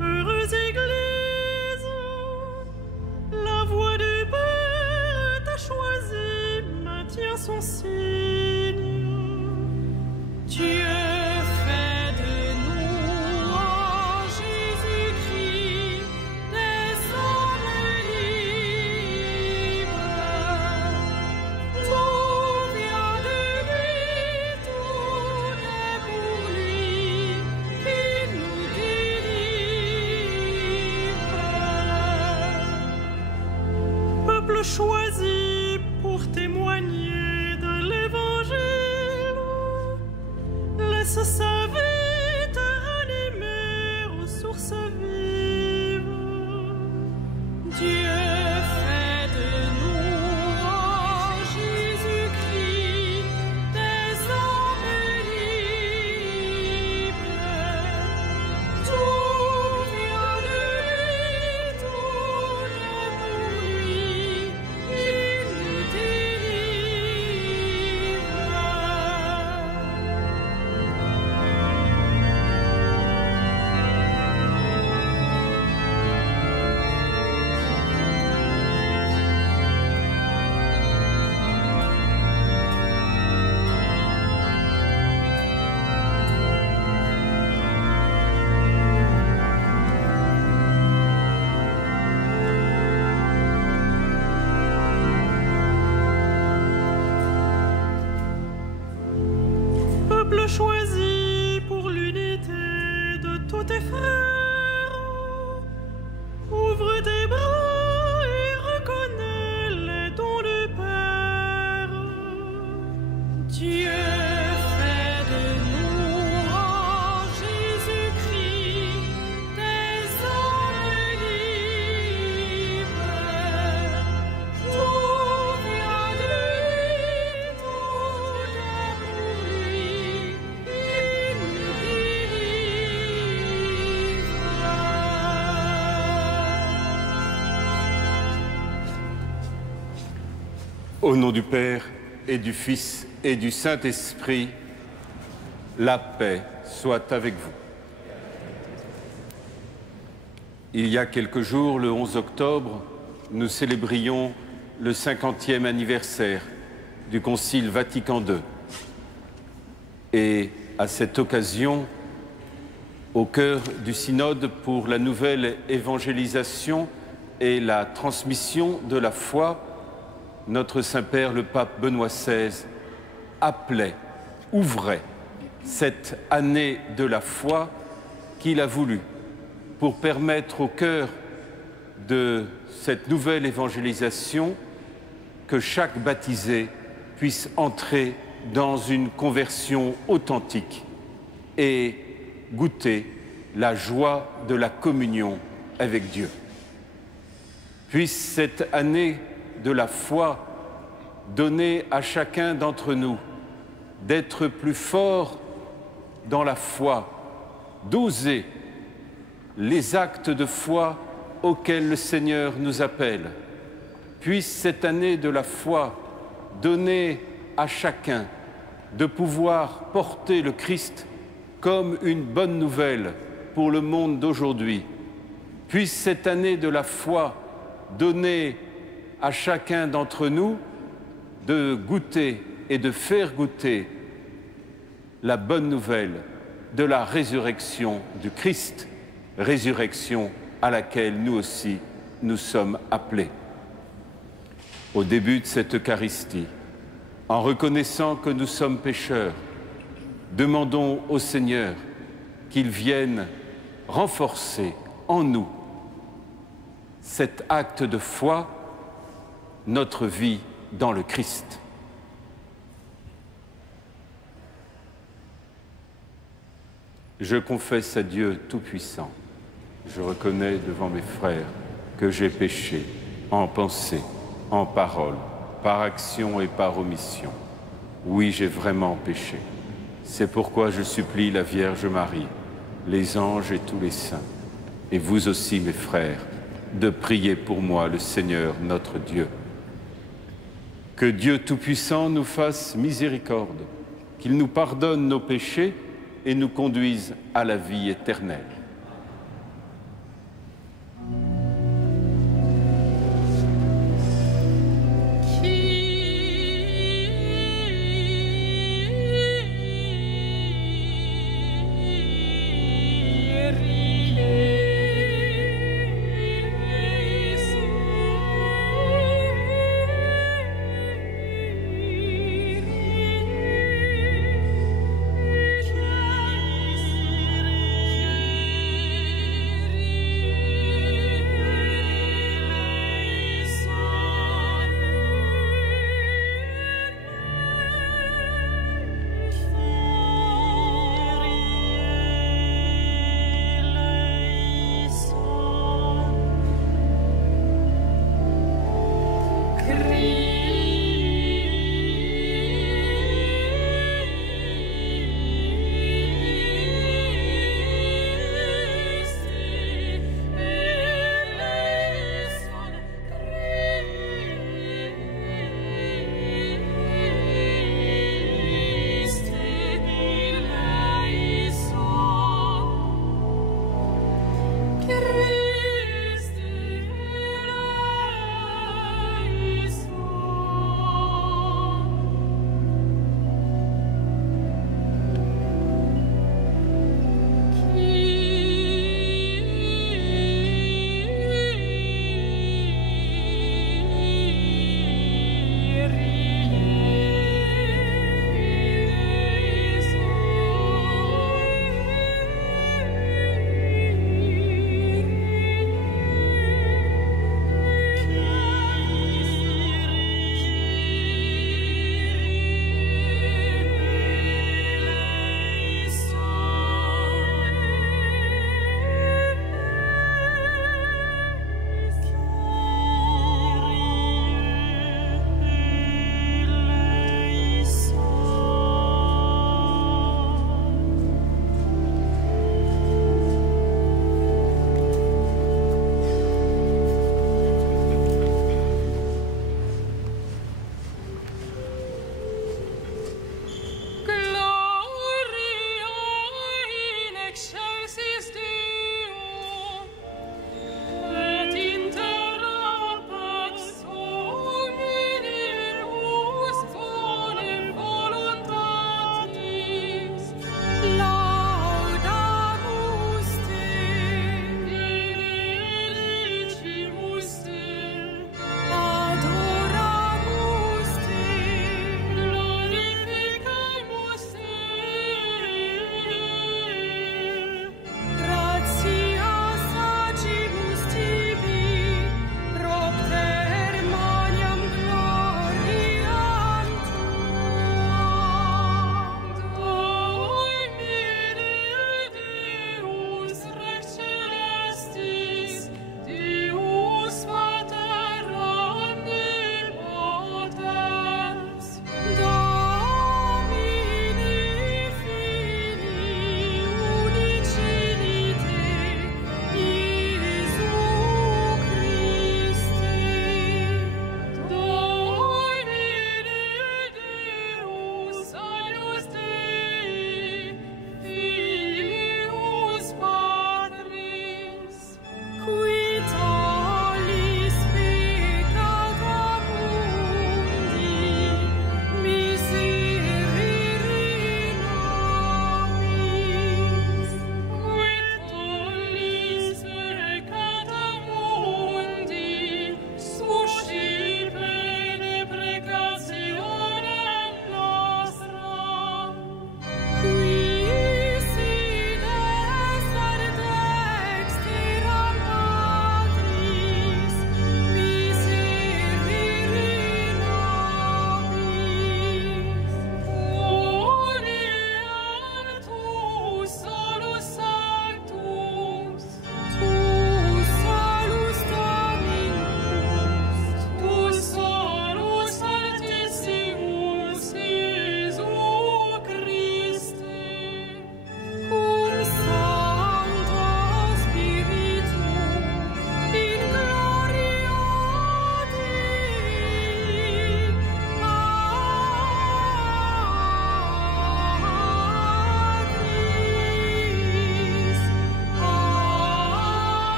heureuse Église, la voix du Père t'a choisi, maintient son signe. Dieu fait de nous en Jésus-Christ des hommes libres. Tout vient de lui, tout est pour lui, qui nous délivre. Peuple choisi pour témoigner de l'Évangile, laisse sa vie te ranimer aux sources vives. Dieu fait de nous en Jésus-Christ des hommes libres. Tout vient de lui, tout est pour lui, qui nous délivre. Peuple choisi pour l'unité de tous tes frères, ouvre tes bras et reconnais les dons du Père. Dieu fait de nous en Jésus-Christ des hommes libres. Tout vient de lui, tout est pour lui, qui nous délivre. Au nom du Père et du Fils et du Saint-Esprit, la paix soit avec vous. Il y a quelques jours, le 11 octobre, nous célébrions le 50e anniversaire du Concile Vatican II. Et à cette occasion, au cœur du synode pour la nouvelle évangélisation et la transmission de la foi, notre Saint-Père, le pape Benoît XVI, appelait, ouvrait cette année de la foi qu'il a voulu pour permettre au cœur de cette nouvelle évangélisation que chaque baptisé puisse entrer dans une conversion authentique et goûter la joie de la communion avec Dieu. Puisse cette année de la foi donner à chacun d'entre nous d'être plus fort dans la foi, d'oser les actes de foi auxquels le Seigneur nous appelle. Puisse cette année de la foi donner à chacun de pouvoir porter le Christ comme une bonne nouvelle pour le monde d'aujourd'hui. Puisse cette année de la foi donner à chacun d'entre nous de goûter et de faire goûter la bonne nouvelle de la résurrection du Christ, résurrection à laquelle nous aussi nous sommes appelés. Au début de cette Eucharistie, en reconnaissant que nous sommes pécheurs, demandons au Seigneur qu'il vienne renforcer en nous cet acte de foi, notre vie dans le Christ. Je confesse à Dieu Tout-Puissant, je reconnais devant mes frères que j'ai péché en pensée, en parole, par action et par omission. Oui, j'ai vraiment péché. C'est pourquoi je supplie la Vierge Marie, les anges et tous les saints, et vous aussi, mes frères, de prier pour moi le Seigneur notre Dieu. Que Dieu Tout-Puissant nous fasse miséricorde, qu'il nous pardonne nos péchés et nous conduise à la vie éternelle.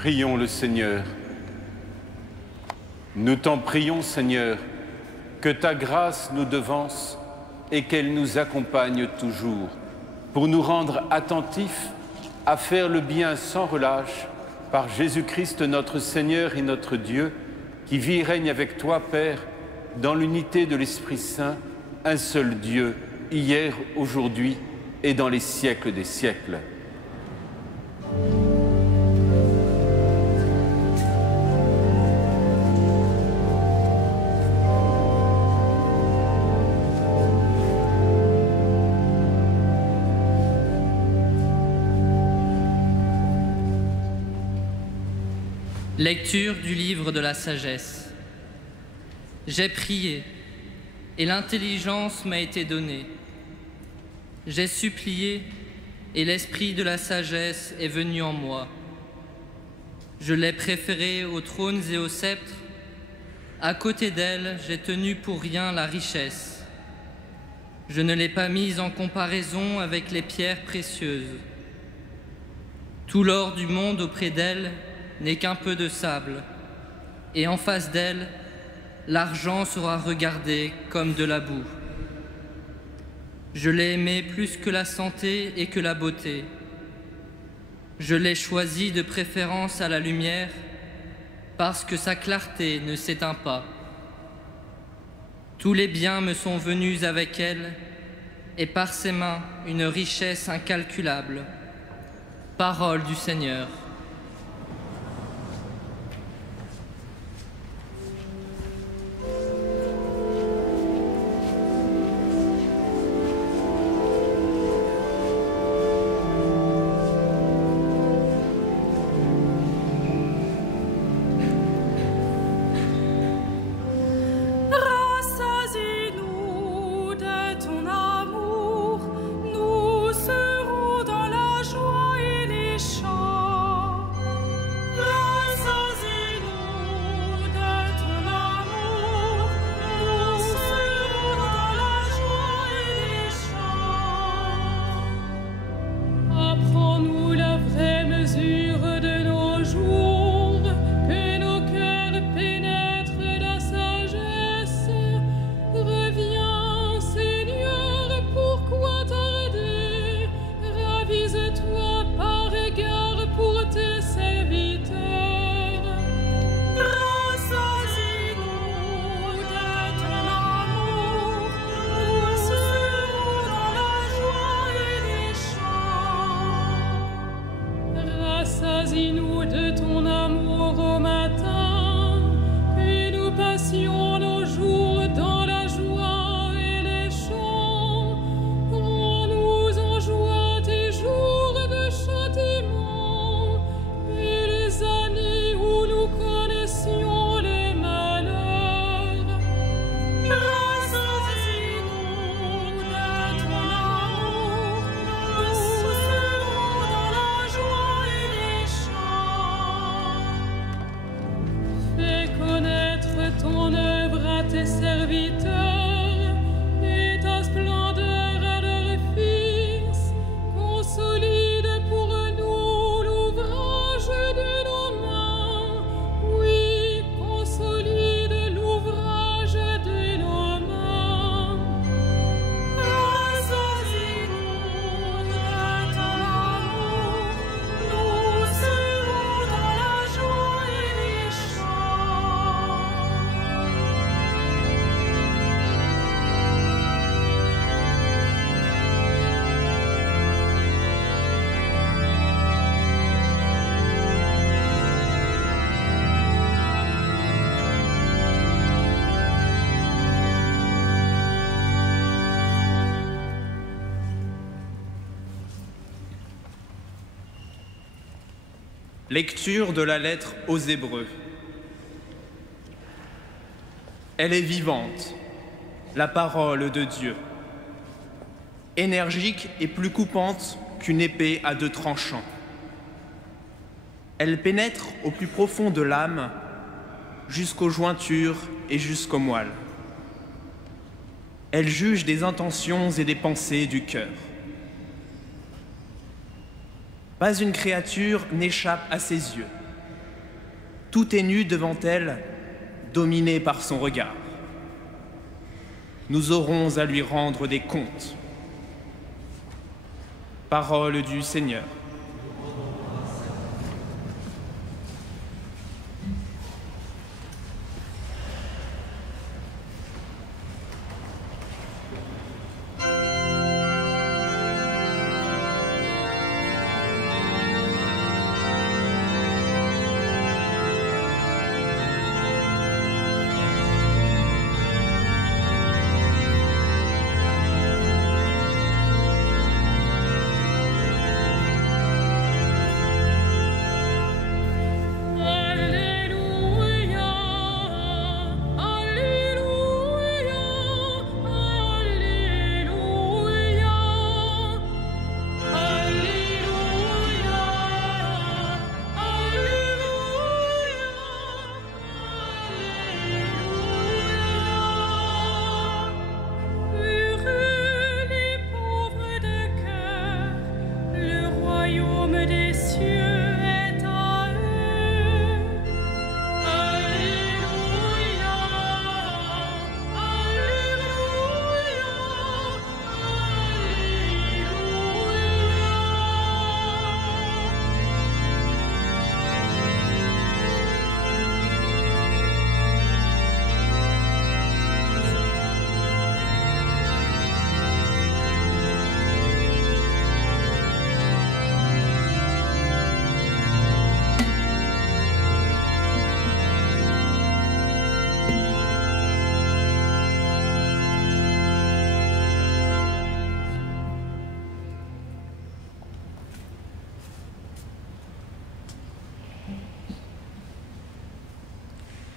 Prions le Seigneur. Nous t'en prions, Seigneur, que ta grâce nous devance et qu'elle nous accompagne toujours, pour nous rendre attentifs à faire le bien sans relâche, par Jésus-Christ notre Seigneur et notre Dieu, qui vit et règne avec toi, Père, dans l'unité de l'Esprit Saint, un seul Dieu, hier, aujourd'hui et dans les siècles des siècles. Lecture du livre de la sagesse. J'ai prié, et l'intelligence m'a été donnée. J'ai supplié, et l'esprit de la sagesse est venu en moi. Je l'ai préférée aux trônes et aux sceptres. À côté d'elle, j'ai tenu pour rien la richesse. Je ne l'ai pas mise en comparaison avec les pierres précieuses. Tout l'or du monde auprès d'elle n'est qu'un peu de sable, et en face d'elle, l'argent sera regardé comme de la boue. Je l'ai aimée plus que la santé et que la beauté. Je l'ai choisie de préférence à la lumière, parce que sa clarté ne s'éteint pas. Tous les biens me sont venus avec elle, et par ses mains une richesse incalculable. Parole du Seigneur. Rassasie-nous de ton amour au matin, puis nous passions nos jours dans la joie et les chants. Rends-nous en joie tes jours de châtiment et les années où nous connaissions les malheurs. Rassasie-nous de ton amour, nous serons dans la joie et les chants. Fais connaître ton œuvre à tes serviteurs et ta splendeur à leurs fils. Consolide pour nous l'ouvrage de nos mains. Oui, consolide l'ouvrage de nos mains. Rassasie-nous de ton amour, nous serons dans la joie et les chants. Lecture de la lettre aux Hébreux. Elle est vivante, la parole de Dieu, énergique et plus coupante qu'une épée à 2 tranchants. Elle pénètre au plus profond de l'âme, jusqu'aux jointures et jusqu'aux moelles. Elle juge des intentions et des pensées du cœur. Pas une créature n'échappe à ses yeux. Tout est nu devant elle, dominé par son regard. Nous aurons à lui rendre des comptes. Parole du Seigneur.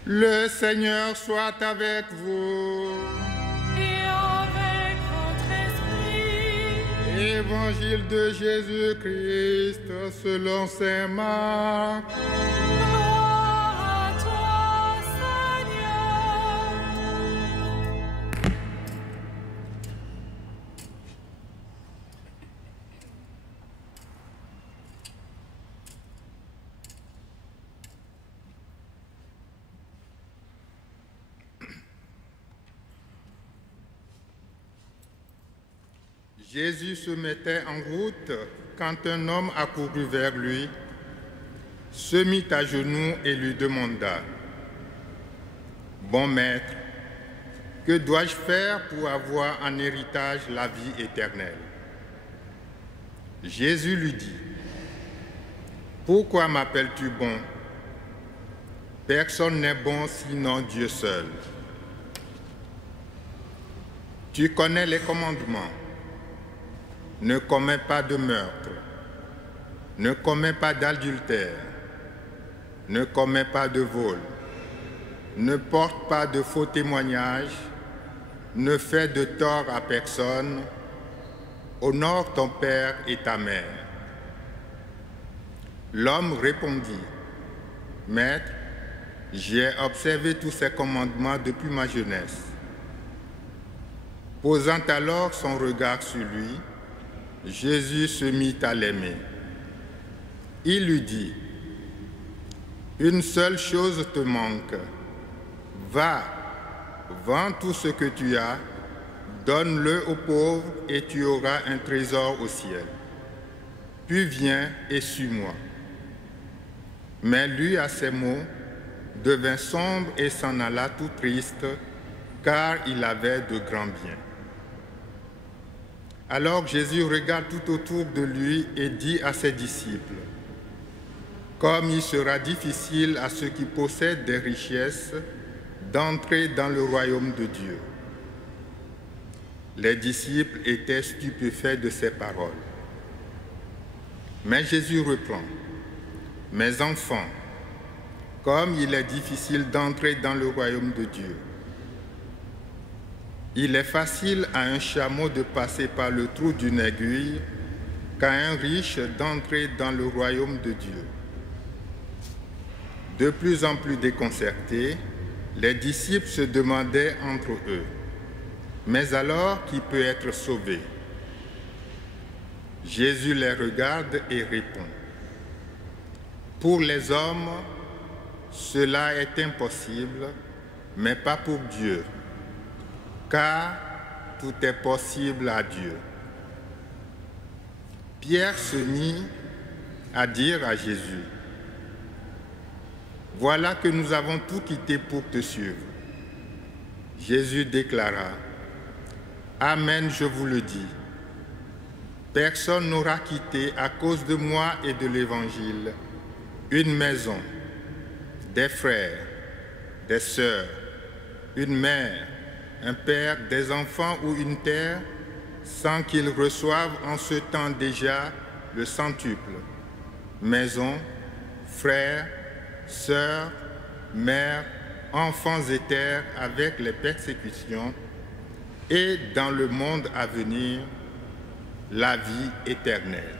Le Seigneur soit avec vous. Et avec votre esprit. Évangile de Jésus-Christ selon saint Marc. Gloire à toi, Seigneur. Jésus se mettait en route quand un homme accourut vers lui, se mit à genoux et lui demanda : « Bon maître, que dois-je faire pour avoir en héritage la vie éternelle ?» Jésus lui dit : « Pourquoi m'appelles-tu bon ? Personne n'est bon sinon Dieu seul. Tu connais les commandements. Ne commets pas de meurtre, ne commets pas d'adultère, ne commets pas de vol, ne porte pas de faux témoignages, ne fais de tort à personne, honore ton père et ta mère. » L'homme répondit : « Maître, j'ai observé tous ces commandements depuis ma jeunesse. » Posant alors son regard sur lui, Jésus se mit à l'aimer. Il lui dit : « Une seule chose te manque. Va, vends tout ce que tu as, donne-le aux pauvres et tu auras un trésor au ciel. Puis viens et suis-moi. » Mais lui, à ces mots, devint sombre et s'en alla tout triste, car il avait de grands biens. Alors Jésus regarde tout autour de lui et dit à ses disciples : « Comme il sera difficile à ceux qui possèdent des richesses d'entrer dans le royaume de Dieu. » Les disciples étaient stupéfaits de ces paroles. Mais Jésus reprend : « Mes enfants, comme il est difficile d'entrer dans le royaume de Dieu. Il est facile à un chameau de passer par le trou d'une aiguille qu'à un riche d'entrer dans le royaume de Dieu. » De plus en plus déconcertés, les disciples se demandaient entre eux : « Mais alors, qui peut être sauvé ?» Jésus les regarde et répond : « Pour les hommes, cela est impossible, mais pas pour Dieu, car tout est possible à Dieu. Pierre se mit à dire à Jésus, « Voilà que nous avons tout quitté pour te suivre. » Jésus déclara, « Amen, je vous le dis. Personne n'aura quitté à cause de moi et de l'Évangile une maison, des frères, des sœurs, une mère, un père, des enfants ou une terre, sans qu'ils reçoivent en ce temps déjà le centuple. Maison, frères, sœurs, mères, enfants et terres avec les persécutions, et dans le monde à venir, la vie éternelle. »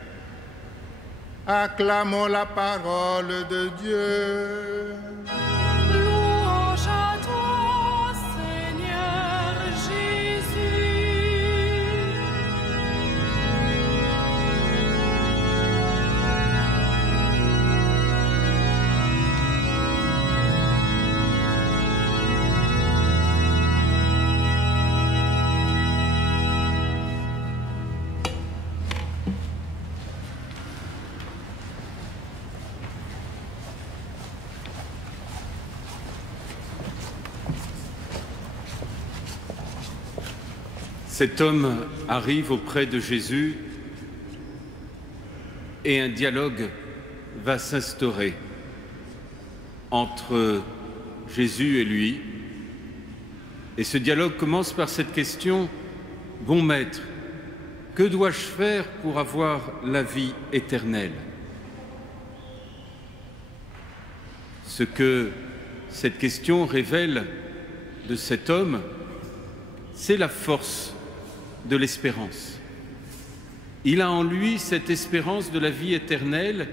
Acclamons la parole de Dieu. Louange à toi, Seigneur Jésus. Cet homme arrive auprès de Jésus et un dialogue va s'instaurer entre Jésus et lui. Et ce dialogue commence par cette question, « Bon maître, que dois-je faire pour avoir la vie éternelle ?» Ce que cette question révèle de cet homme, c'est la force de l'espérance. Il a en lui cette espérance de la vie éternelle,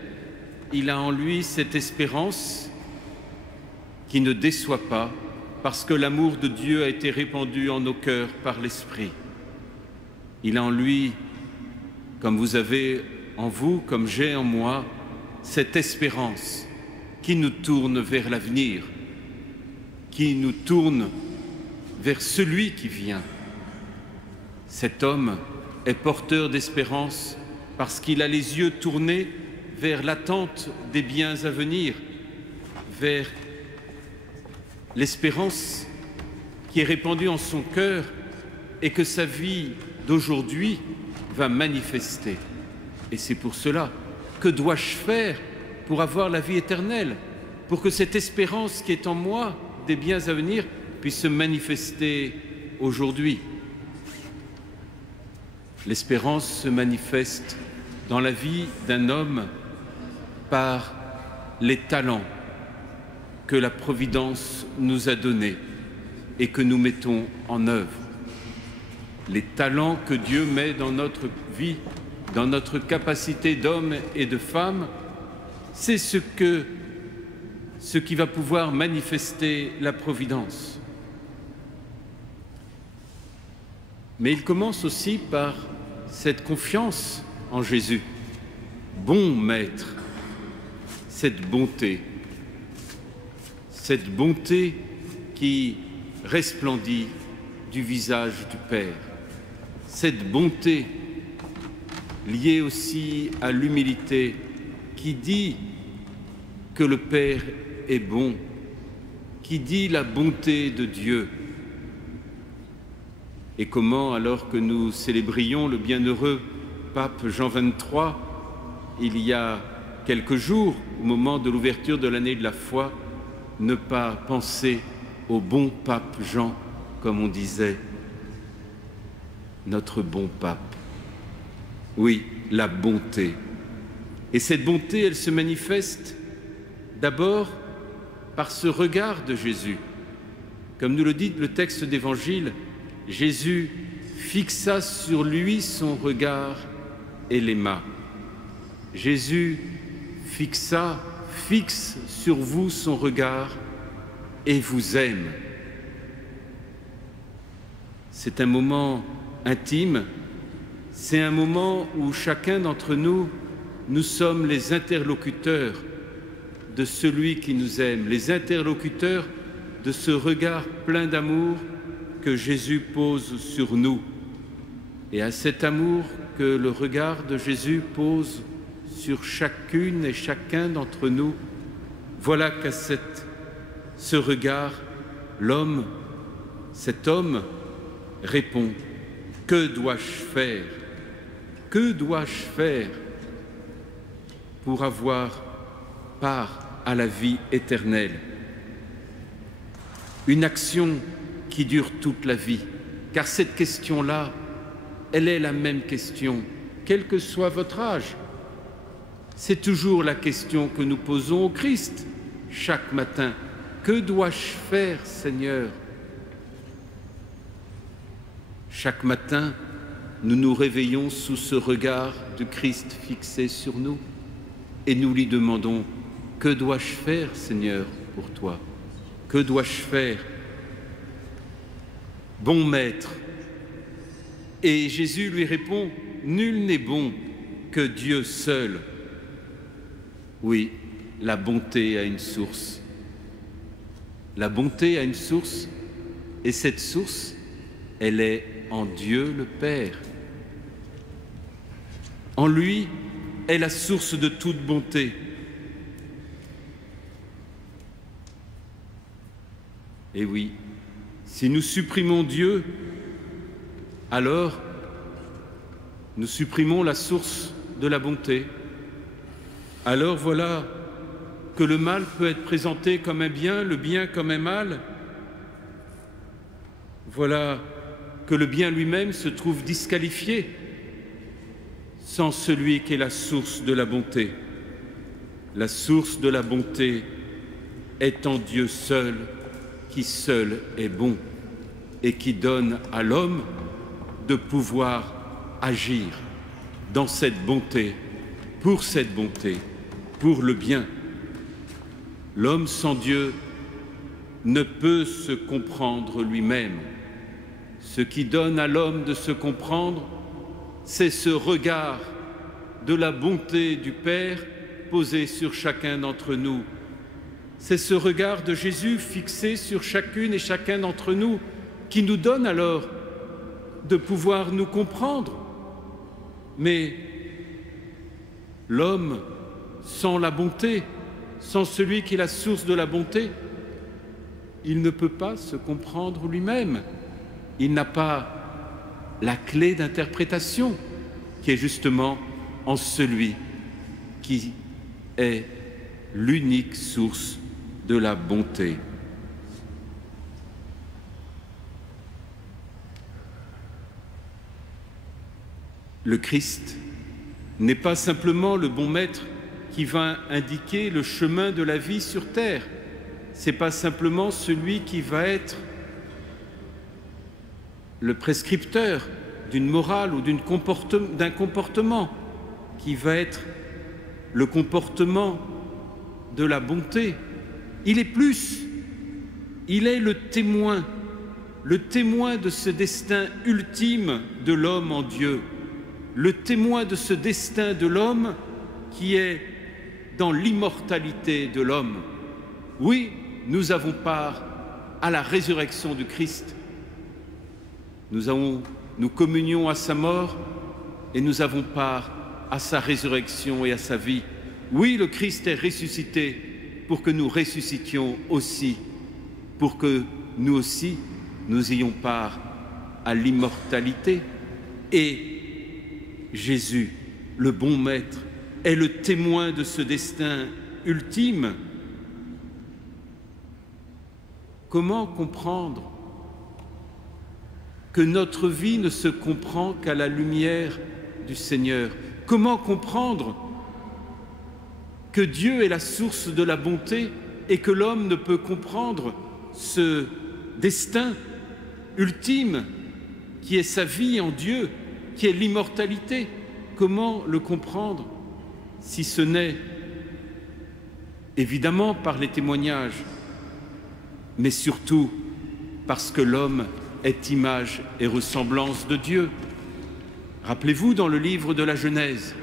il a en lui cette espérance qui ne déçoit pas, parce que l'amour de Dieu a été répandu en nos cœurs par l'Esprit. Il a en lui, comme vous avez en vous, comme j'ai en moi, cette espérance qui nous tourne vers l'avenir, qui nous tourne vers celui qui vient. Cet homme est porteur d'espérance parce qu'il a les yeux tournés vers l'attente des biens à venir, vers l'espérance qui est répandue en son cœur et que sa vie d'aujourd'hui va manifester. Et c'est pour cela, que dois-je faire pour avoir la vie éternelle, pour que cette espérance qui est en moi des biens à venir puisse se manifester aujourd'hui? L'espérance se manifeste dans la vie d'un homme par les talents que la Providence nous a donnés et que nous mettons en œuvre. Les talents que Dieu met dans notre vie, dans notre capacité d'homme et de femme, c'est ce qui va pouvoir manifester la Providence. Mais il commence aussi par cette confiance en Jésus. Bon maître, cette bonté qui resplendit du visage du Père, cette bonté liée aussi à l'humilité qui dit que le Père est bon, qui dit la bonté de Dieu. Et comment, alors que nous célébrions le bienheureux pape Jean XXIII, il y a quelques jours, au moment de l'ouverture de l'année de la foi, ne pas penser au bon pape Jean, comme on disait, notre bon pape. Oui, la bonté. Et cette bonté, elle se manifeste d'abord par ce regard de Jésus. Comme nous le dit le texte d'Évangile, Jésus fixa sur lui son regard et l'aima. Jésus fixe sur vous son regard et vous aime. C'est un moment intime, c'est un moment où chacun d'entre nous, nous sommes les interlocuteurs de celui qui nous aime, les interlocuteurs de ce regard plein d'amour que Jésus pose sur nous. Et à cet amour que le regard de Jésus pose sur chacune et chacun d'entre nous, voilà qu'à ce regard, l'homme, cet homme, répond « Que dois-je faire? Que dois-je faire pour avoir part à la vie éternelle ?» Une action qui dure toute la vie, car cette question-là, elle est la même question, quel que soit votre âge. C'est toujours la question que nous posons au Christ chaque matin. Que dois-je faire, Seigneur? Chaque matin, nous nous réveillons sous ce regard du Christ fixé sur nous et nous lui demandons « Que dois-je faire, Seigneur, pour toi? Que dois-je faire? » Bon maître. Et Jésus lui répond « Nul n'est bon que Dieu seul. » Oui, la bonté a une source. La bonté a une source, et cette source, elle est en Dieu le Père. En lui est la source de toute bonté. Et oui, si nous supprimons Dieu, alors nous supprimons la source de la bonté. Alors voilà que le mal peut être présenté comme un bien, le bien comme un mal. Voilà que le bien lui-même se trouve disqualifié sans celui qui est la source de la bonté. La source de la bonté est en Dieu seul, qui seul est bon et qui donne à l'homme de pouvoir agir dans cette bonté, pour le bien. L'homme sans Dieu ne peut se comprendre lui-même. Ce qui donne à l'homme de se comprendre, c'est ce regard de la bonté du Père posé sur chacun d'entre nous. C'est ce regard de Jésus fixé sur chacune et chacun d'entre nous qui nous donne alors de pouvoir nous comprendre. Mais l'homme, sans la bonté, sans celui qui est la source de la bonté, il ne peut pas se comprendre lui-même. Il n'a pas la clé d'interprétation qui est justement en celui qui est l'unique source de la bonté. Le Christ n'est pas simplement le bon maître qui va indiquer le chemin de la vie sur terre. Ce n'est pas simplement celui qui va être le prescripteur d'une morale ou d'un comportement, qui va être le comportement de la bonté. Il est plus, il est le témoin de ce destin ultime de l'homme en Dieu, le témoin de ce destin de l'homme qui est dans l'immortalité de l'homme. Oui, nous avons part à la résurrection du Christ. Nous communions à sa mort et nous avons part à sa résurrection et à sa vie. Oui, le Christ est ressuscité pour que nous ressuscitions aussi, pour que nous aussi, nous ayons part à l'immortalité. Et Jésus, le bon maître, est le témoin de ce destin ultime. Comment comprendre que notre vie ne se comprend qu'à la lumière du Seigneur? Comment comprendre que Dieu est la source de la bonté et que l'homme ne peut comprendre ce destin ultime qui est sa vie en Dieu, qui est l'immortalité? Comment le comprendre si ce n'est évidemment par les témoignages, mais surtout parce que l'homme est image et ressemblance de Dieu. Rappelez-vous, dans le livre de la Genèse,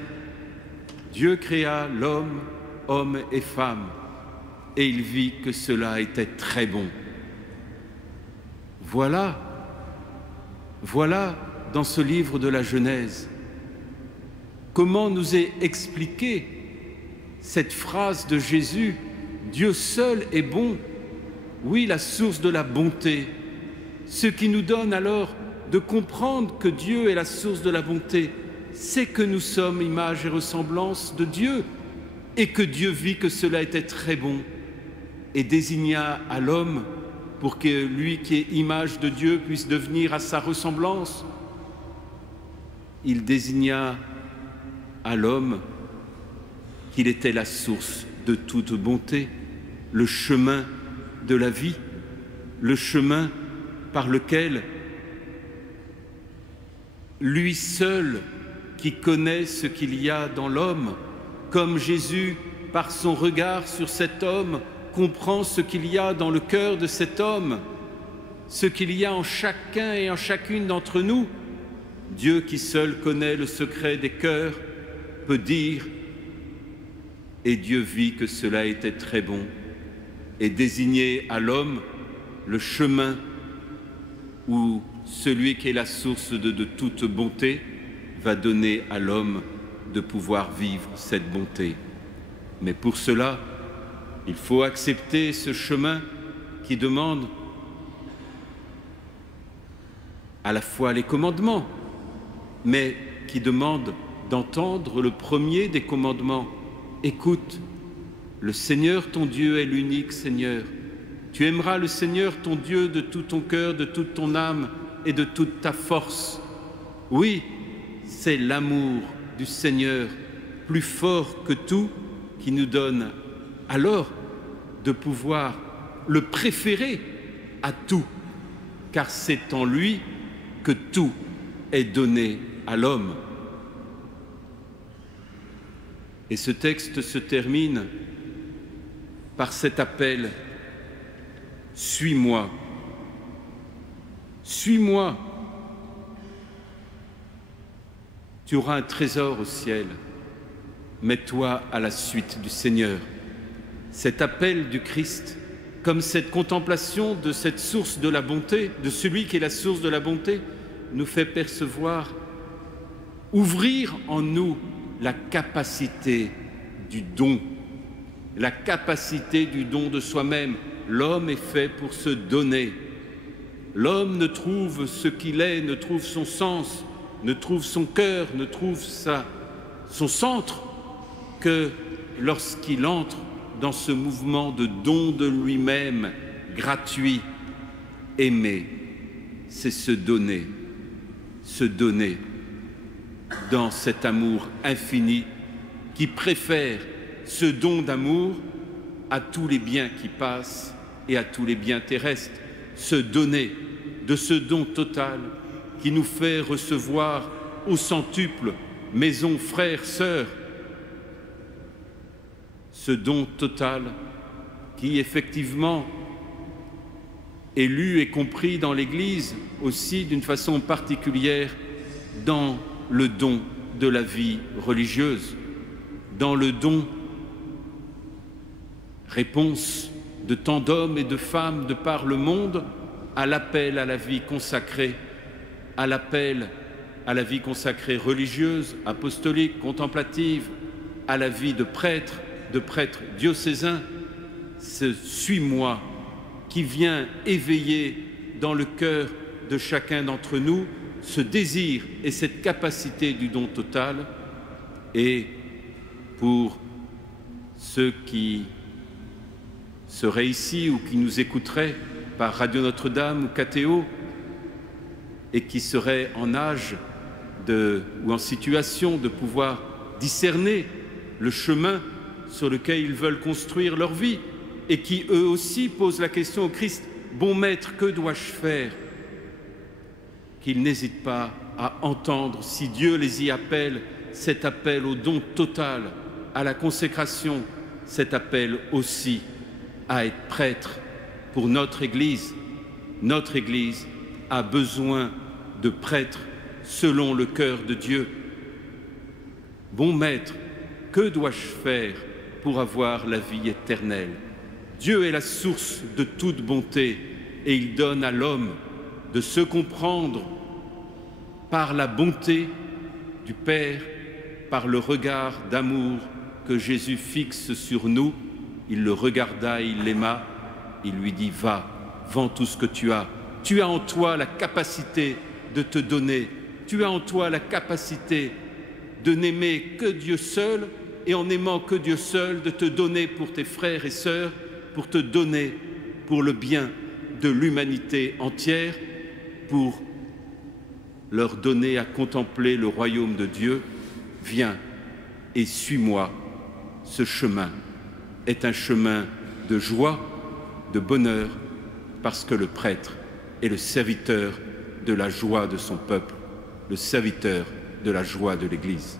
Dieu créa l'homme, homme et femme. et il vit que cela était très bon. Voilà dans ce livre de la Genèse, comment nous est expliquée cette phrase de Jésus, « Dieu seul est bon ». Oui, la source de la bonté, ce qui nous donne alors de comprendre que Dieu est la source de la bonté, c'est que nous sommes image et ressemblance de Dieu, et que Dieu vit que cela était très bon, et désigna à l'homme pour que lui qui est image de Dieu puisse devenir à sa ressemblance. Il désigna à l'homme qu'il était la source de toute bonté, le chemin de la vie, le chemin par lequel lui seul qui connaît ce qu'il y a dans l'homme, comme Jésus, par son regard sur cet homme, comprend ce qu'il y a dans le cœur de cet homme, ce qu'il y a en chacun et en chacune d'entre nous. Dieu qui seul connaît le secret des cœurs peut dire « Et Dieu vit que cela était très bon » et désigner à l'homme le chemin où celui qui est la source de toute bonté va donner à l'homme de pouvoir vivre cette bonté. Mais pour cela, il faut accepter ce chemin qui demande à la fois les commandements, mais qui demande d'entendre le premier des commandements. Écoute, le Seigneur ton Dieu est l'unique Seigneur. Tu aimeras le Seigneur ton Dieu de tout ton cœur, de toute ton âme et de toute ta force. Oui, c'est l'amour du Seigneur, plus fort que tout, qui nous donne alors de pouvoir le préférer à tout, car c'est en lui que tout est donné à l'homme. Et ce texte se termine par cet appel « Suis-moi, suis-moi ». Tu auras un trésor au ciel. Mets-toi à la suite du Seigneur. Cet appel du Christ, comme cette contemplation de cette source de la bonté, de celui qui est la source de la bonté, nous fait percevoir, ouvrir en nous la capacité du don, la capacité du don de soi-même. L'homme est fait pour se donner. L'homme ne trouve ce qu'il est, ne trouve son sens, ne trouve son cœur, ne trouve son centre que lorsqu'il entre dans ce mouvement de don de lui-même, gratuit. Aimer, c'est se donner dans cet amour infini qui préfère ce don d'amour à tous les biens qui passent et à tous les biens terrestres. Se donner de ce don total qui nous fait recevoir au centuple, maison, frères, sœurs, ce don total qui effectivement est lu et compris dans l'Église aussi d'une façon particulière dans le don de la vie religieuse, dans le don, réponse de tant d'hommes et de femmes de par le monde à l'appel à la vie consacrée, à l'appel à la vie consacrée religieuse, apostolique, contemplative, à la vie de prêtre diocésain. Ce « suis-moi » qui vient éveiller dans le cœur de chacun d'entre nous ce désir et cette capacité du don total. Et pour ceux qui seraient ici ou qui nous écouteraient par Radio Notre-Dame ou KTO et qui seraient en âge ou en situation de pouvoir discerner le chemin sur lequel ils veulent construire leur vie et qui eux aussi posent la question au Christ « Bon maître, que dois-je faire ?» Qu'ils n'hésitent pas à entendre, si Dieu les y appelle, cet appel au don total, à la consécration, cet appel aussi à être prêtre pour notre Église. Notre Église a besoin de prêtres selon le cœur de Dieu. Bon maître, que dois-je faire pour avoir la vie éternelle? Dieu est la source de toute bonté et il donne à l'homme de se comprendre par la bonté du Père, par le regard d'amour que Jésus fixe sur nous. Il le regarda, il l'aima, il lui dit « Va, vends tout ce que tu as. Tu as en toi la capacité de te donner. Tu as en toi la capacité de n'aimer que Dieu seul et en n'aimant que Dieu seul, de te donner pour tes frères et sœurs, pour te donner pour le bien de l'humanité entière, pour leur donner à contempler le royaume de Dieu. Viens et suis-moi. Ce chemin est un chemin de joie, de bonheur, parce que le prêtre est le serviteur de la joie de son peuple, le serviteur de la joie de l'Église.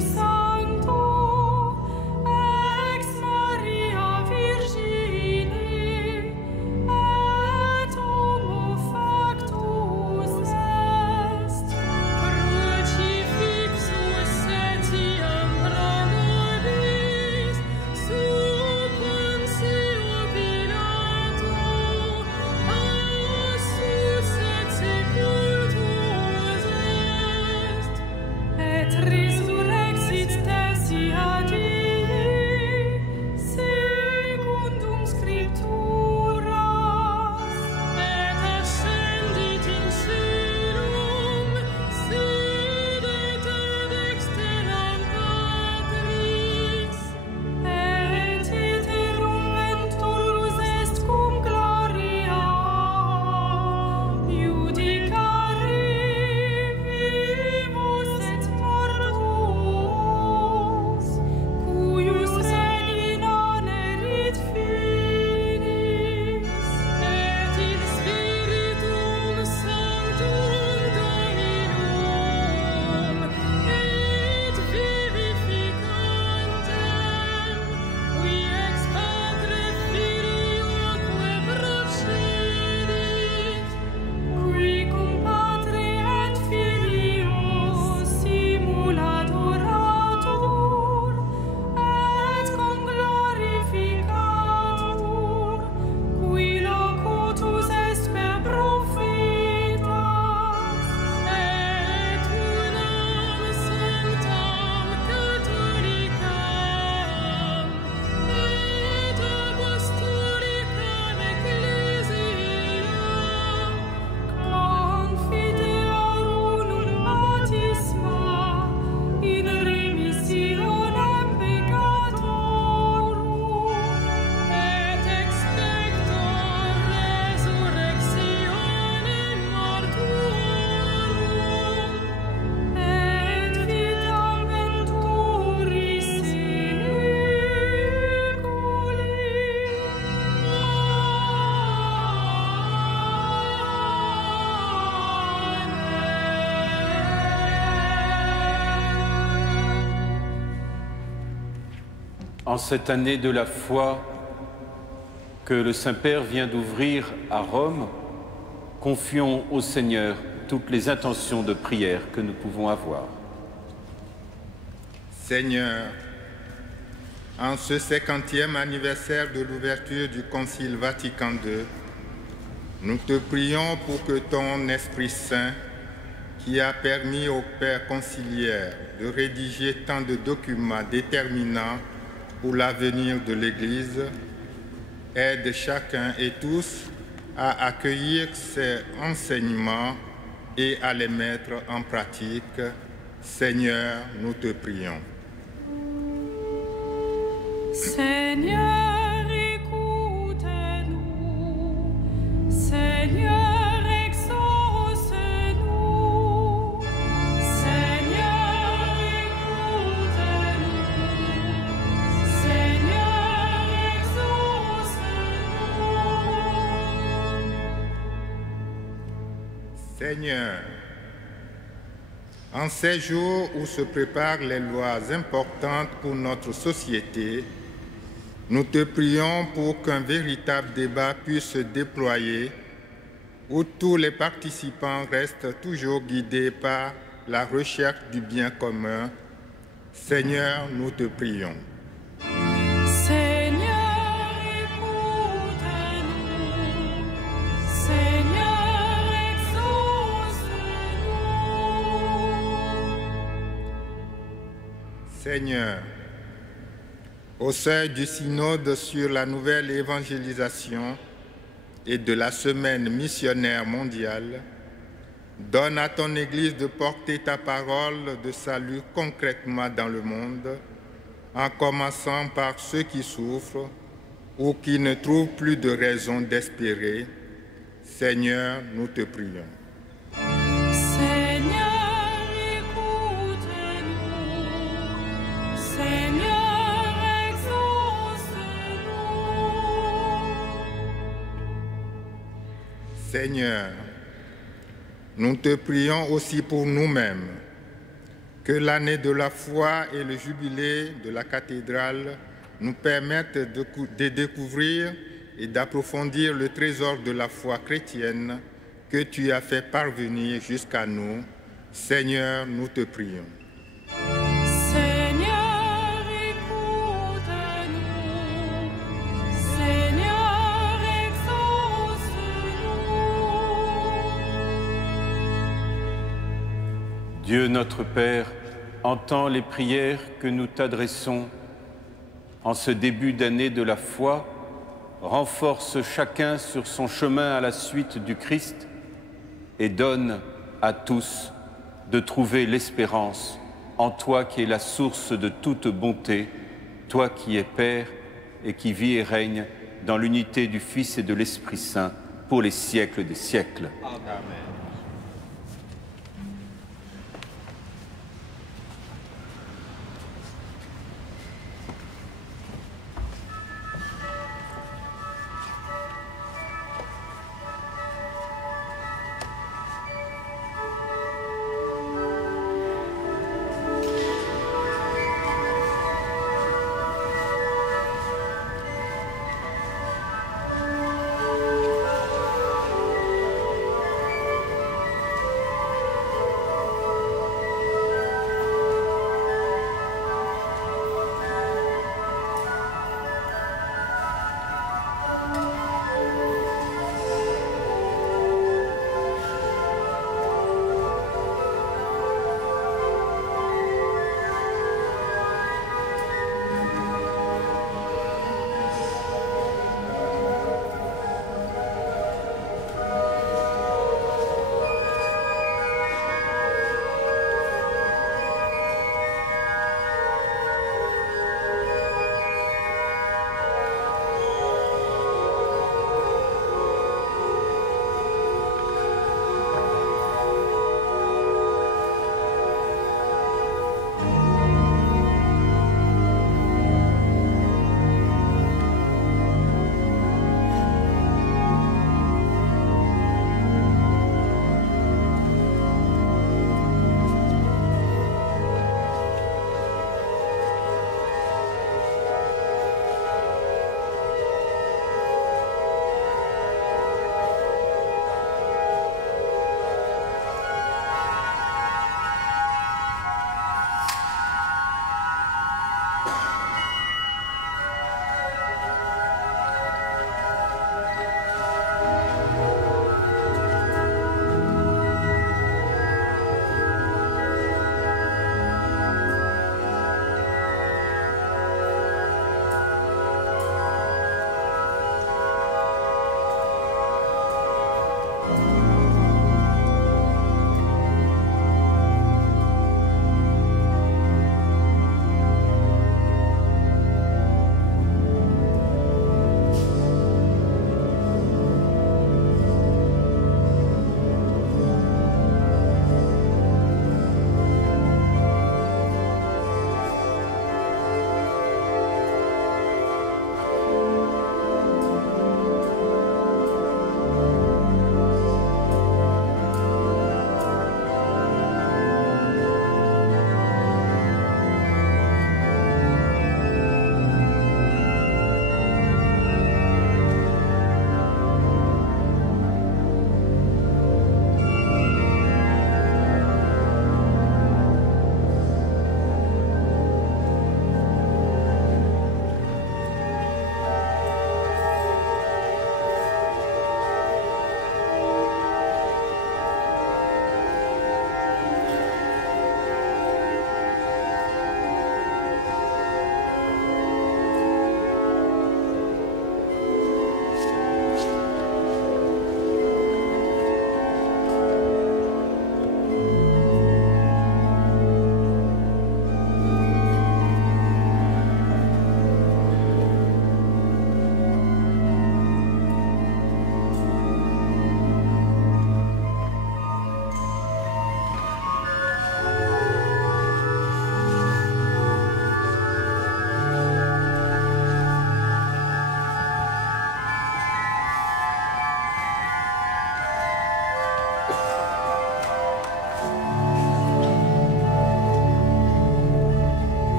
Sancto, ex Maria Virginis. En cette année de la foi que le Saint-Père vient d'ouvrir à Rome, confions au Seigneur toutes les intentions de prière que nous pouvons avoir. Seigneur, en ce 50e anniversaire de l'ouverture du Concile Vatican II, nous te prions pour que ton Esprit Saint, qui a permis au Père conciliaire de rédiger tant de documents déterminants pour l'avenir de l'Église, aide chacun et tous à accueillir ces enseignements et à les mettre en pratique. Seigneur, nous te prions. Seigneur, écoute-nous. Seigneur, exauce-nous. Seigneur, écoute-nous. Seigneur, exauce-nous. Seigneur, en ces jours où se préparent les lois importantes pour notre société, nous te prions pour qu'un véritable débat puisse se déployer, où tous les participants restent toujours guidés par la recherche du bien commun. Seigneur, nous te prions. Seigneur, écoute-nous. Seigneur, exauce-nous. Seigneur, au seuil du synode sur la nouvelle évangélisation et de la semaine missionnaire mondiale, donne à ton Église de porter ta parole de salut concrètement dans le monde, en commençant par ceux qui souffrent ou qui ne trouvent plus de raison d'espérer. Seigneur, nous te prions. Seigneur, écoute-nous. Seigneur, exauce-nous. Seigneur, nous te prions aussi pour nous-mêmes, que l'année de la foi et le jubilé de la cathédrale nous permettent de découvrir et d'approfondir le trésor de la foi chrétienne que tu as fait parvenir jusqu'à nous. Seigneur, nous te prions. Seigneur, écoute-nous. Seigneur, exauce-nous. Dieu notre Père, entends les prières que nous t'adressons en ce début d'année de la foi. Renforce chacun sur son chemin à la suite du Christ et donne à tous de trouver l'espérance en toi qui es la source de toute bonté, toi qui es Père et qui vis et règne dans l'unité du Fils et de l'Esprit Saint pour les siècles des siècles. Amen.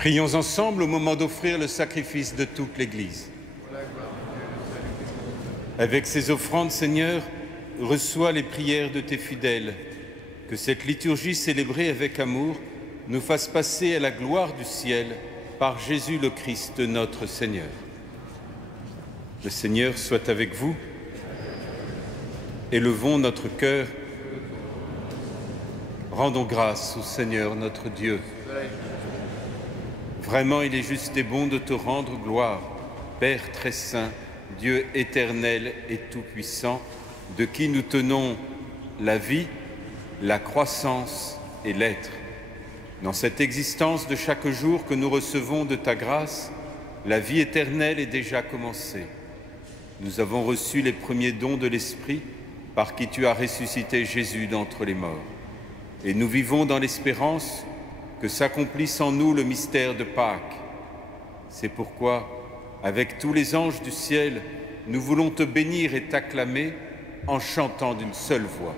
Prions ensemble au moment d'offrir le sacrifice de toute l'Église. Avec ces offrandes, Seigneur, reçois les prières de tes fidèles. Que cette liturgie célébrée avec amour nous fasse passer à la gloire du ciel par Jésus le Christ, notre Seigneur. Le Seigneur soit avec vous. Élevons notre cœur. Rendons grâce au Seigneur notre Dieu. Vraiment, il est juste et bon de te rendre gloire, Père très saint, Dieu éternel et tout-puissant, de qui nous tenons la vie, la croissance et l'être. Dans cette existence de chaque jour que nous recevons de ta grâce, la vie éternelle est déjà commencée. Nous avons reçu les premiers dons de l'Esprit par qui tu as ressuscité Jésus d'entre les morts. Et nous vivons dans l'espérance que s'accomplisse en nous le mystère de Pâques. C'est pourquoi, avec tous les anges du ciel, nous voulons te bénir et t'acclamer en chantant d'une seule voix.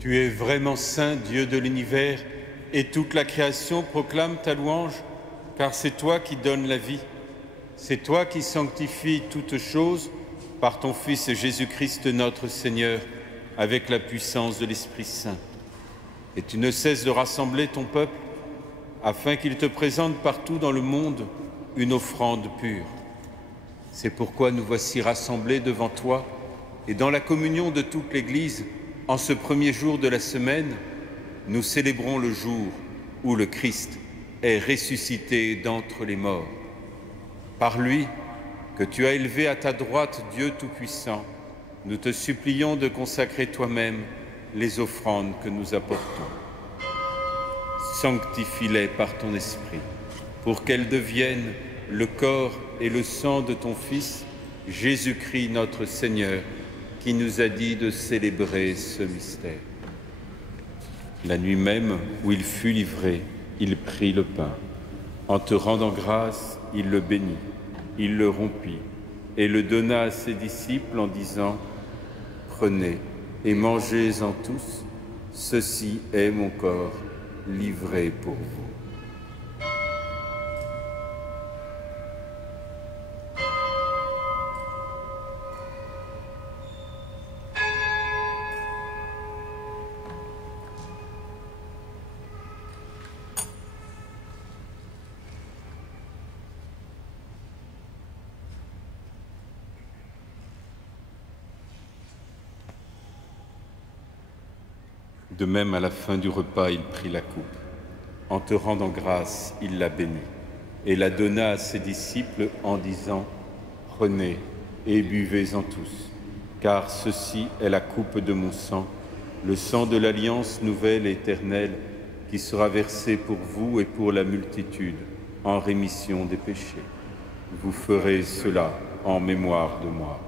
Tu es vraiment saint, Dieu de l'univers, et toute la création proclame ta louange, car c'est toi qui donnes la vie. C'est toi qui sanctifies toutes choses par ton Fils Jésus-Christ notre Seigneur, avec la puissance de l'Esprit Saint. Et tu ne cesses de rassembler ton peuple, afin qu'il te présente partout dans le monde une offrande pure. C'est pourquoi nous voici rassemblés devant toi, et dans la communion de toute l'Église, en ce premier jour de la semaine, nous célébrons le jour où le Christ est ressuscité d'entre les morts. Par lui, que tu as élevé à ta droite, Dieu Tout-Puissant, nous te supplions de consacrer toi-même les offrandes que nous apportons. Sanctifie-les par ton Esprit, pour qu'elles deviennent le corps et le sang de ton Fils, Jésus-Christ notre Seigneur, qui nous a dit de célébrer ce mystère. La nuit même où il fut livré, il prit le pain. En te rendant grâce, il le bénit, il le rompit et le donna à ses disciples en disant « Prenez et mangez-en tous, ceci est mon corps livré pour vous. » De même, à la fin du repas, il prit la coupe. En te rendant grâce, il la bénit et la donna à ses disciples en disant « Prenez et buvez-en tous, car ceci est la coupe de mon sang, le sang de l'alliance nouvelle et éternelle qui sera versé pour vous et pour la multitude en rémission des péchés. Vous ferez cela en mémoire de moi. »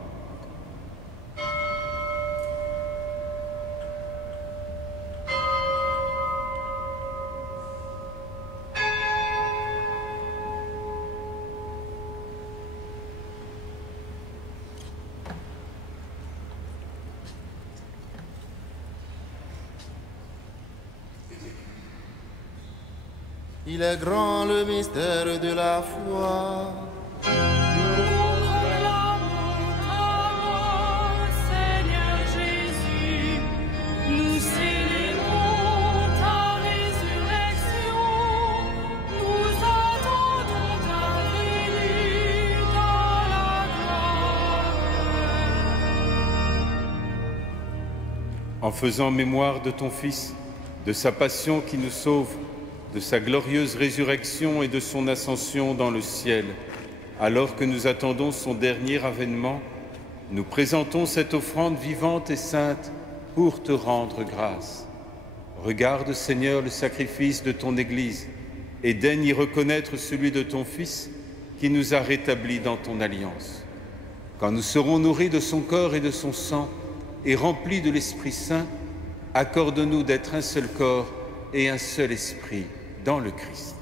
Il est grand le mystère de la foi. Nous proclamons ta mort, Seigneur Jésus. Nous célébrons ta résurrection. Nous attendons ta venue dans la gloire. En faisant mémoire de ton Fils, de sa passion qui nous sauve, de sa glorieuse résurrection et de son ascension dans le ciel. Alors que nous attendons son dernier avènement, nous présentons cette offrande vivante et sainte pour te rendre grâce. Regarde, Seigneur, le sacrifice de ton Église et daigne y reconnaître celui de ton Fils qui nous a rétablis dans ton alliance. Quand nous serons nourris de son corps et de son sang et remplis de l'Esprit Saint, accorde-nous d'être un seul corps et un seul esprit dans le Christ.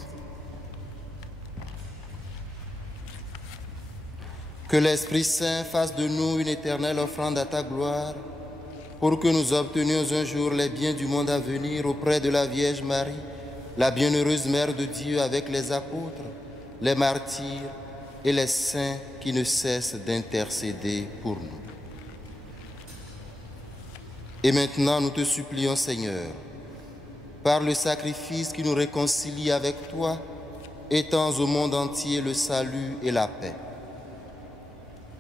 Que l'Esprit Saint fasse de nous une éternelle offrande à ta gloire, pour que nous obtenions un jour les biens du monde à venir auprès de la Vierge Marie, la bienheureuse Mère de Dieu avec les apôtres, les martyrs et les saints qui ne cessent d'intercéder pour nous. Et maintenant, nous te supplions, Seigneur, par le sacrifice qui nous réconcilie avec toi, étends au monde entier le salut et la paix.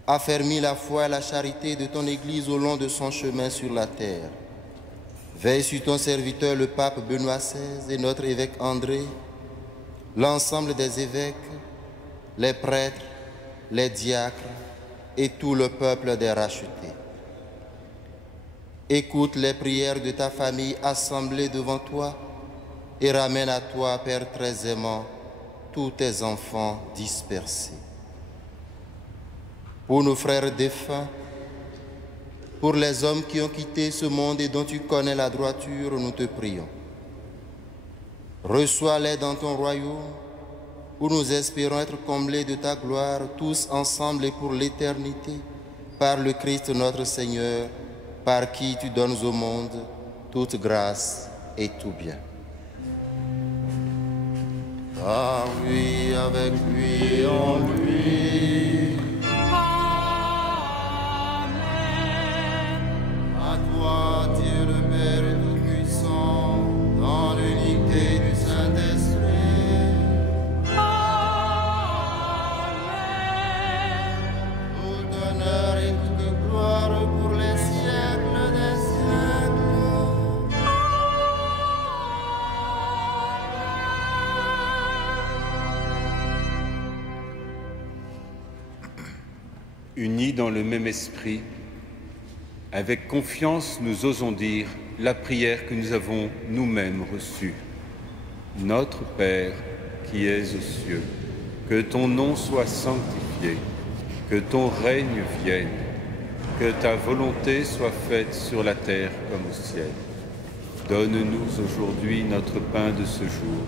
Affermis la foi et la charité de ton Église au long de son chemin sur la terre. Veille sur ton serviteur, le pape Benoît XVI et notre évêque André, l'ensemble des évêques, les prêtres, les diacres et tout le peuple des rachetés. Écoute les prières de ta famille assemblée devant toi et ramène à toi, Père très aimant, tous tes enfants dispersés. Pour nos frères défunts, pour les hommes qui ont quitté ce monde et dont tu connais la droiture, nous te prions. Reçois-les dans ton royaume, où nous espérons être comblés de ta gloire, tous ensemble et pour l'éternité, par le Christ notre Seigneur, par qui tu donnes au monde toute grâce et tout bien. Par lui, avec lui, en lui. À toi, Dieu le Père Tout-Puissant, dans l'unité du Saint-Esprit. Tout honneur et toute gloire pour les siècles des siècles. Unis dans le même esprit, avec confiance, nous osons dire la prière que nous avons nous-mêmes reçue. Notre Père, qui es aux cieux, que ton nom soit sanctifié, que ton règne vienne, que ta volonté soit faite sur la terre comme au ciel. Donne-nous aujourd'hui notre pain de ce jour.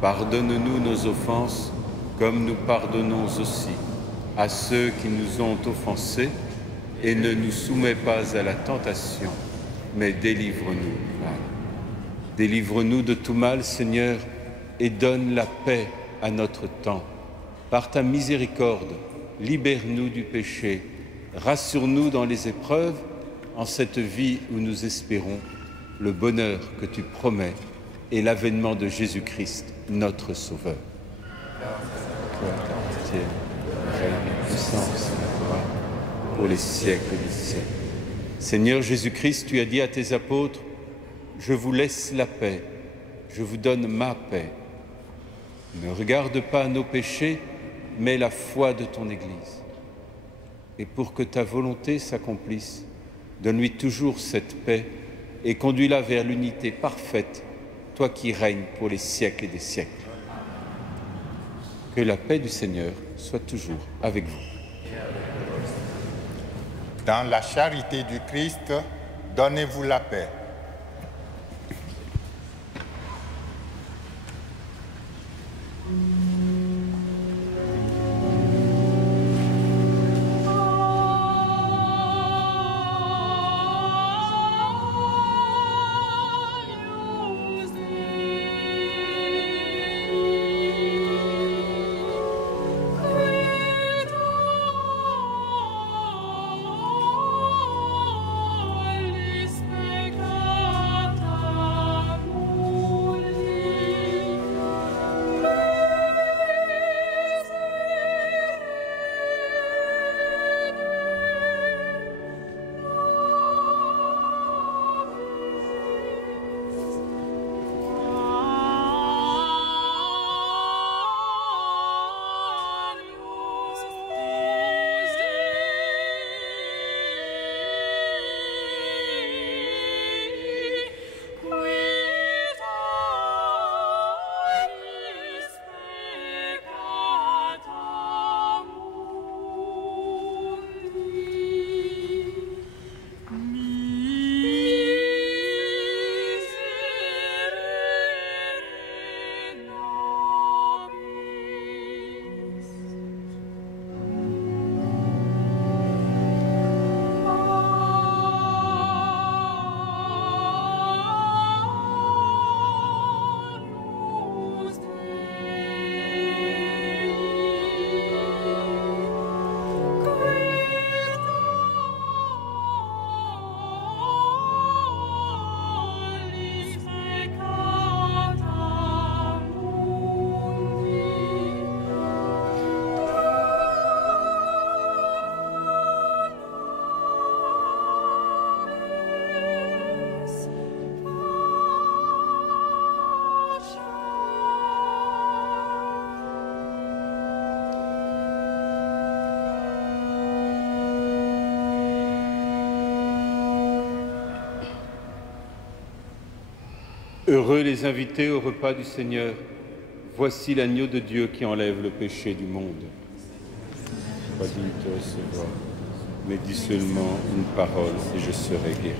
Pardonne-nous nos offenses, comme nous pardonnons aussi à ceux qui nous ont offensés, et ne nous soumets pas à la tentation, mais délivre-nous du mal. Délivre-nous de tout mal, Seigneur, et donne la paix à notre temps. Par ta miséricorde, libère-nous du péché, rassure-nous dans les épreuves, en cette vie où nous espérons le bonheur que tu promets et l'avènement de Jésus-Christ, notre Sauveur. Toi t'appartienne, règne, puissance et la gloire, pour les siècles des siècles. Seigneur Jésus-Christ, tu as dit à tes apôtres, « Je vous laisse la paix, je vous donne ma paix. Ne regarde pas nos péchés, mais la foi de ton Église. Et pour que ta volonté s'accomplisse, donne-lui toujours cette paix et conduis-la vers l'unité parfaite, toi qui règnes pour les siècles et des siècles. » Que la paix du Seigneur soit toujours avec vous. Dans la charité du Christ, donnez-vous la paix. Spectator Heureux les invités au repas du Seigneur. Voici l'agneau de Dieu qui enlève le péché du monde. Pas digne de te recevoir, mais dis seulement une parole et je serai guéri.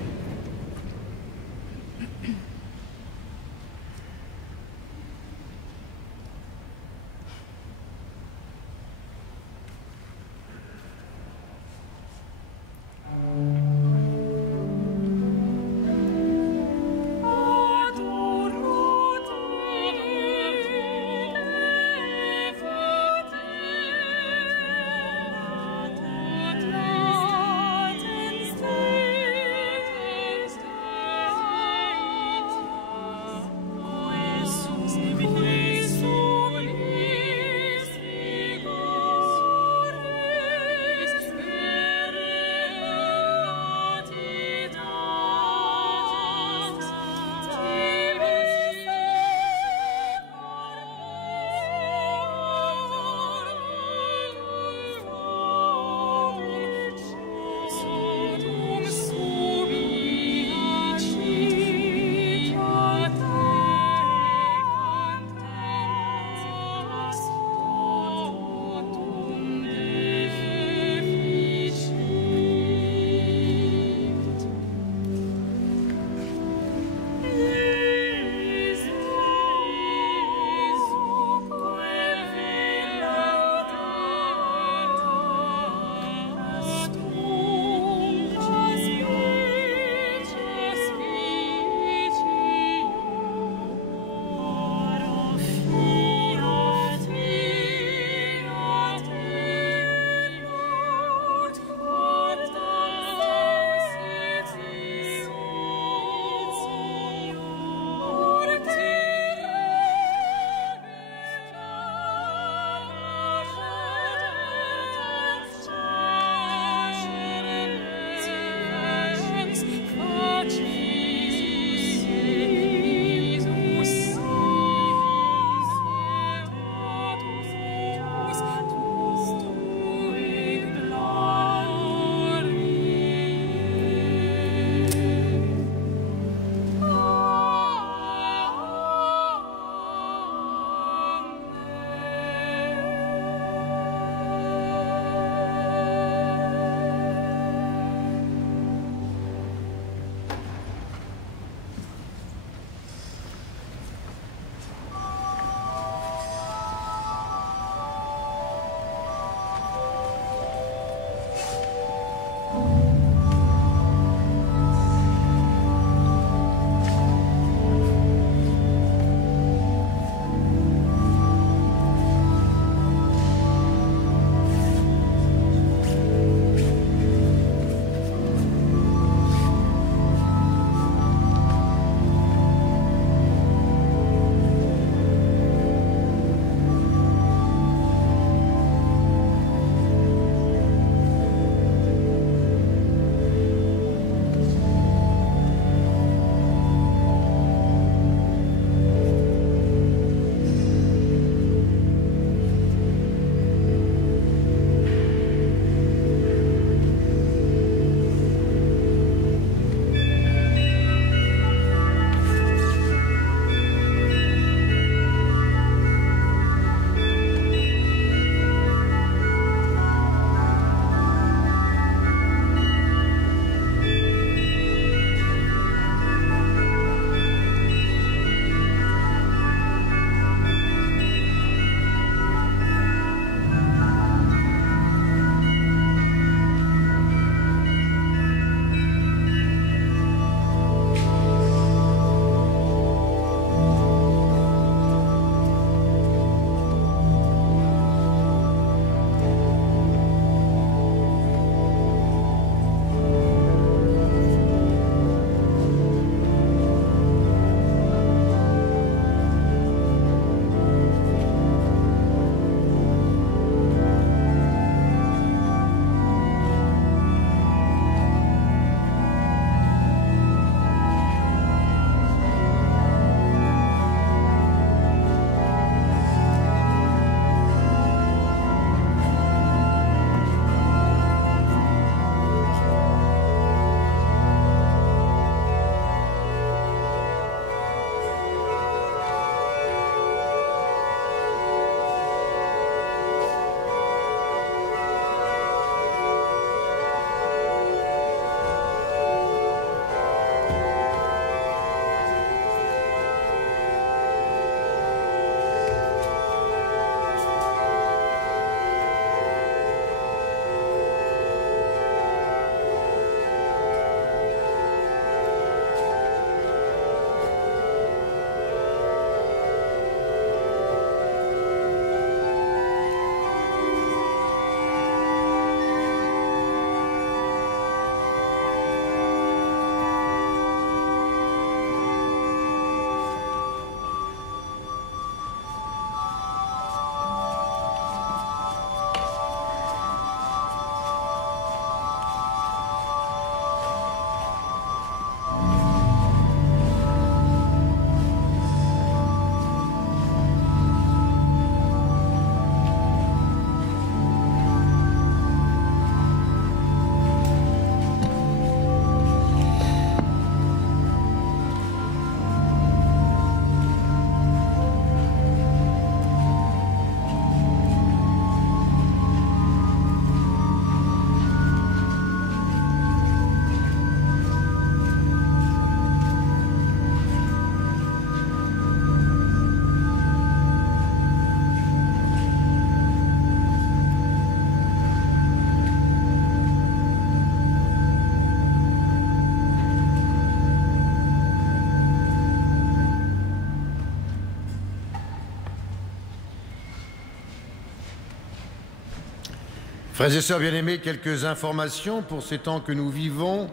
Frères et sœurs bien-aimés, quelques informations pour ces temps que nous vivons.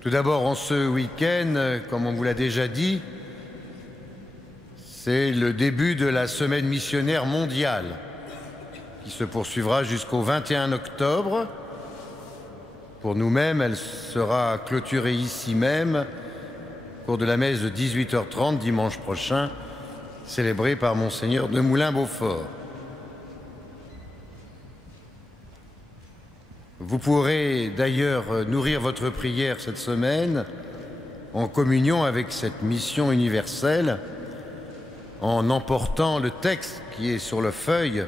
Tout d'abord, en ce week-end, comme on vous l'a déjà dit, c'est le début de la semaine missionnaire mondiale qui se poursuivra jusqu'au 21 octobre. Pour nous-mêmes, elle sera clôturée ici même au cours de la messe de 18h30 dimanche prochain, célébrée par Monseigneur de Moulin-Beaufort. Vous pourrez d'ailleurs nourrir votre prière cette semaine en communion avec cette mission universelle en emportant le texte qui est sur la feuille,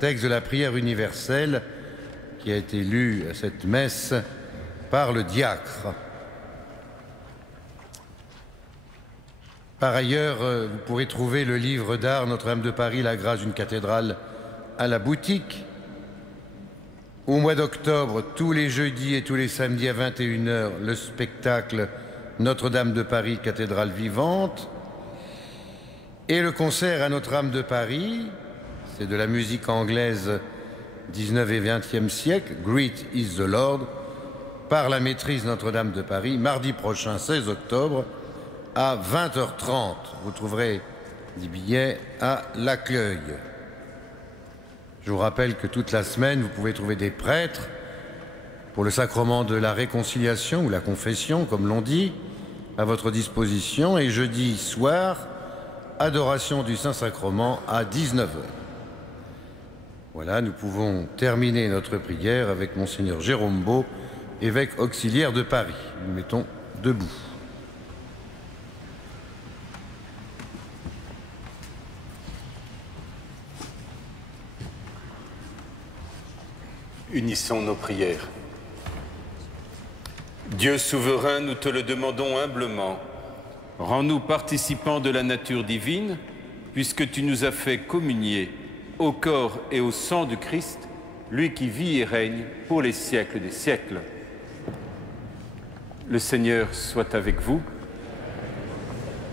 texte de la prière universelle qui a été lu à cette messe par le diacre. Par ailleurs, vous pourrez trouver le livre d'art Notre-Dame de Paris, la grâce d'une cathédrale à la boutique. Au mois d'octobre, tous les jeudis et tous les samedis à 21h, le spectacle Notre-Dame de Paris, cathédrale vivante. Et le concert à Notre-Dame de Paris, c'est de la musique anglaise 19 et 20e siècle, Great is the Lord, par la maîtrise Notre-Dame de Paris, mardi prochain, 16 octobre, à 20h30. Vous trouverez des billets à l'accueil. Je vous rappelle que toute la semaine, vous pouvez trouver des prêtres pour le sacrement de la réconciliation ou la confession, comme l'on dit, à votre disposition. Et jeudi soir, adoration du Saint-Sacrement à 19h. Voilà, nous pouvons terminer notre prière avec Monseigneur Jérôme Beau, évêque auxiliaire de Paris. Nous mettons debout. Unissons nos prières. Dieu souverain, nous te le demandons humblement. Rends-nous participants de la nature divine, puisque tu nous as fait communier au corps et au sang du Christ, lui qui vit et règne pour les siècles des siècles. Le Seigneur soit avec vous.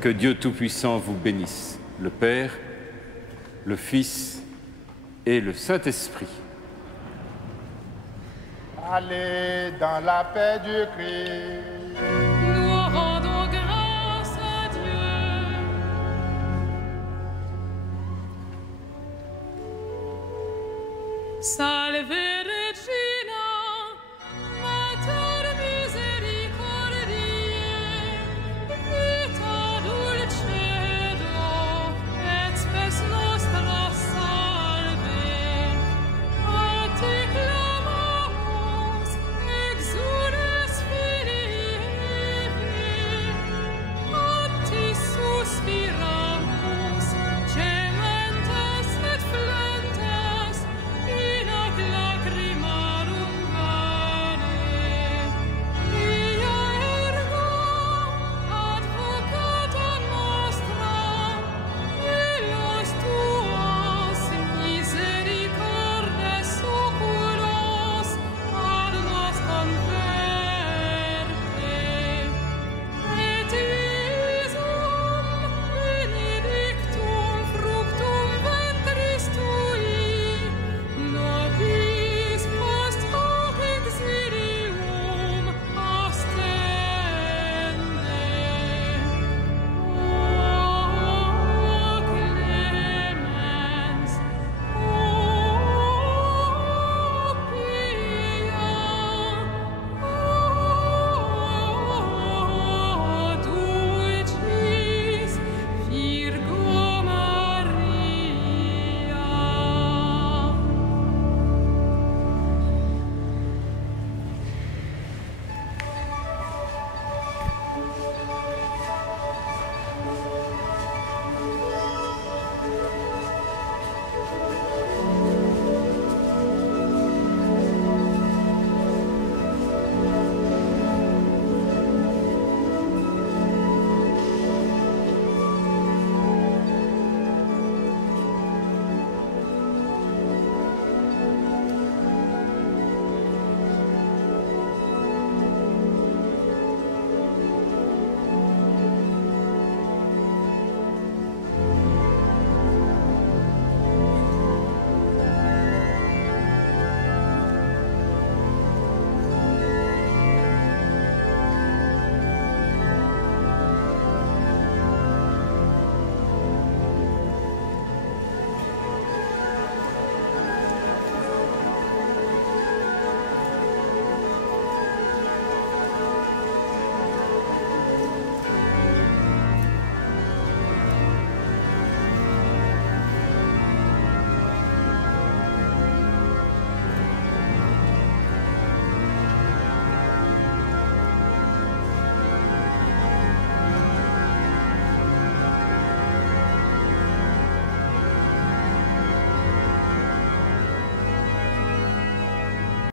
Que Dieu Tout-Puissant vous bénisse, le Père, le Fils et le Saint-Esprit. Allez dans la paix du Christ. Nous rendons grâce à Dieu. Salve